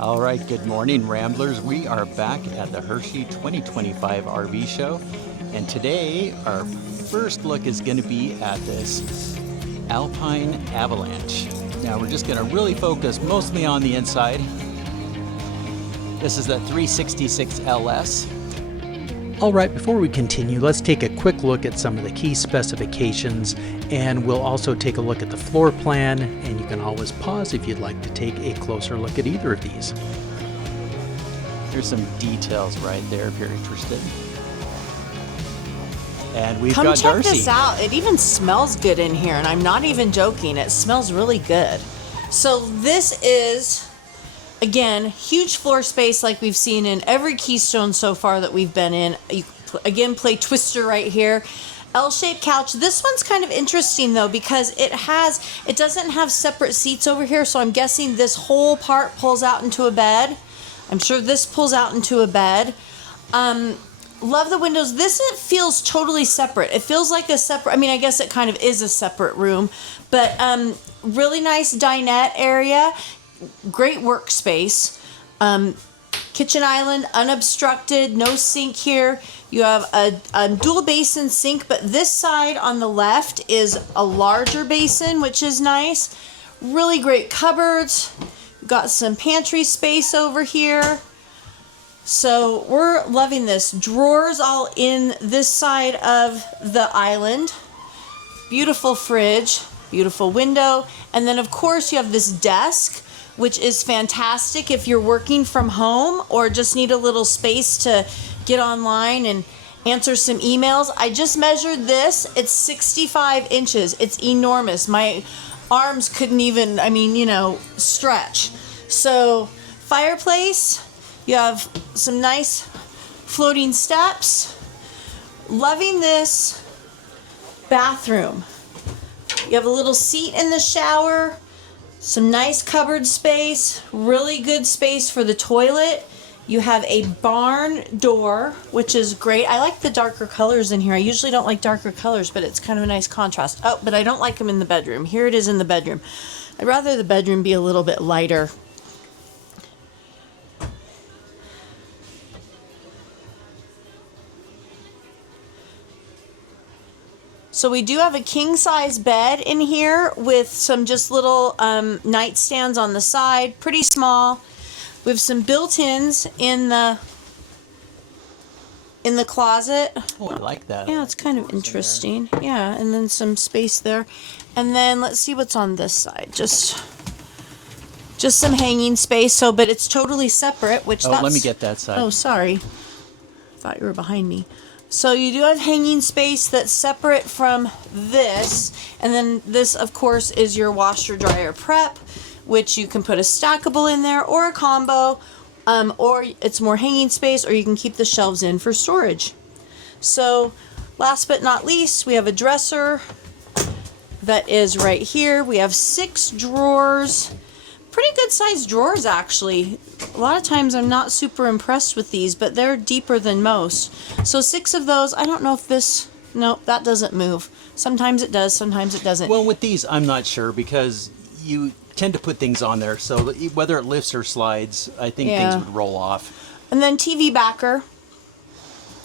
All right, good morning, Ramblers. We are back at the Hershey 2025 RV show, and today our first look is going to be at this Alpine Avalanche. Now we're just going to really focus mostly on the inside. This is the 366 LS. All right, before we continue, let's take a quick look at some of the key specifications, and we'll also take a look at the floor plan, and you can always pause if you'd like to take a closer look at either of these. There's some details right there if you're interested. And we've got Darcy. Come check this out. It even smells good in here, and I'm not even joking. It smells really good. So this is, again, huge floor space like we've seen in every Keystone so far that we've been in. You again play Twister right here. L-shaped couch. This one's kind of interesting though because it doesn't have separate seats over here, so I'm guessing this whole part pulls out into a bed. I'm sure this pulls out into a bed. Love the windows. This feels totally separate. It feels like a separate, I mean, I guess it kind of is a separate room, but really nice dinette area. Great workspace. Kitchen island, unobstructed, no sink here. You have a dual basin sink, but this side on the left is a larger basin, which is nice. Really great cupboards. Got some pantry space over here. So we're loving this. Drawers all in this side of the island. Beautiful fridge, beautiful window. And then of course you have this desk, which is fantastic if you're working from home or just need a little space to get online and answer some emails. I just measured this. It's 65 inches. It's enormous. My arms couldn't even, stretch. So fireplace, you have some nice floating steps. Loving this bathroom. You have a little seat in the shower. Some nice cupboard space, really good space for the toilet. You have a barn door, which is great. I like the darker colors in here. I usually don't like darker colors, but it's kind of a nice contrast. Oh, but I don't like them in the bedroom. Here it is in the bedroom. I'd rather the bedroom be a little bit lighter. So we do have a king-size bed in here with some just little nightstands on the side, pretty small. We have some built-ins in the closet. Oh, I like that. Yeah, it's kind of interesting. Yeah, and then some space there. And then let's see what's on this side. Just some hanging space. So, but it's totally separate. Let me get that side. Oh, sorry. Thought you were behind me. So you do have hanging space that's separate from this, and then this of course is your washer dryer prep, which you can put a stackable in there or a combo, or it's more hanging space, or you can keep the shelves in for storage. So last but not least, we have a dresser that is right here. We have 6 drawers. Pretty good sized drawers actually. A lot of times I'm not super impressed with these, but they're deeper than most. So 6 of those. I don't know if this, no, that doesn't move. Sometimes it does, sometimes it doesn't. Well, with these I'm not sure because you tend to put things on there, so whether it lifts or slides, I think things would roll off. And then TV backer.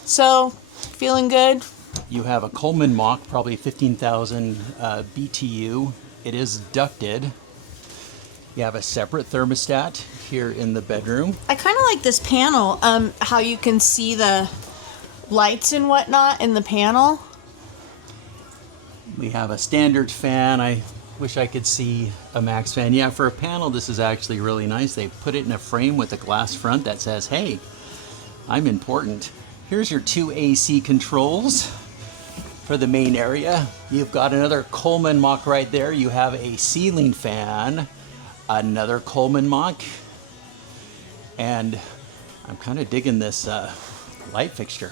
So, feeling good. You have a Coleman Mach, probably 15,000 BTU. It is ducted. You have a separate thermostat here in the bedroom. I kind of like this panel, how you can see the lights and whatnot in the panel. We have a standard fan. I wish I could see a max fan. Yeah, for a panel, this is actually really nice. They put it in a frame with a glass front that says, hey, I'm important. Here's your 2 AC controls for the main area. You've got another Coleman Mach right there. You have a ceiling fan. Another Coleman Mach, and I'm kind of digging this light fixture.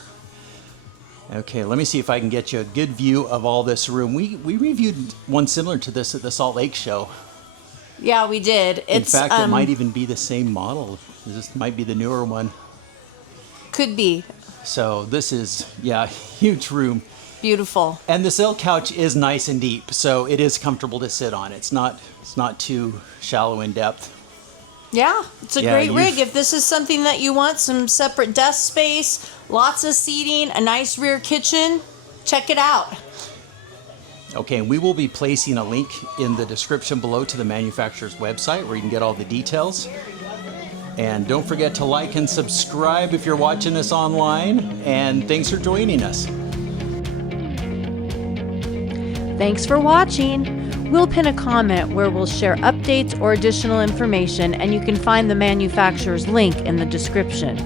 Okay, let me see if I can get you a good view of all this room. We reviewed one similar to this at the Salt Lake show. Yeah, we did. In fact, it might even be the same model. This might be the newer one. Could be. So this is, yeah, huge room. Beautiful. And the sail couch is nice and deep, so it is comfortable to sit on. It's not too shallow in depth. Yeah, it's a Yeah, great rig. If this is something that you want, some separate desk space, lots of seating, a nice rear kitchen, check it out. Okay, we will be placing a link in the description below to the manufacturer's website where you can get all the details. And don't forget to like and subscribe if you're watching us online. And thanks for joining us. Thanks for watching. We'll pin a comment where we'll share updates or additional information, and you can find the manufacturer's link in the description.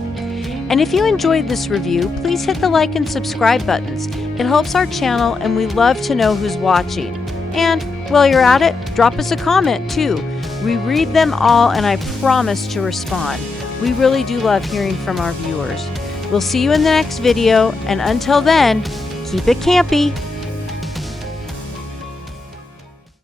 And if you enjoyed this review, please hit the like and subscribe buttons. It helps our channel, and we love to know who's watching. And while you're at it, drop us a comment too. We read them all, and I promise to respond. We really do love hearing from our viewers. We'll see you in the next video, and until then, keep it campy.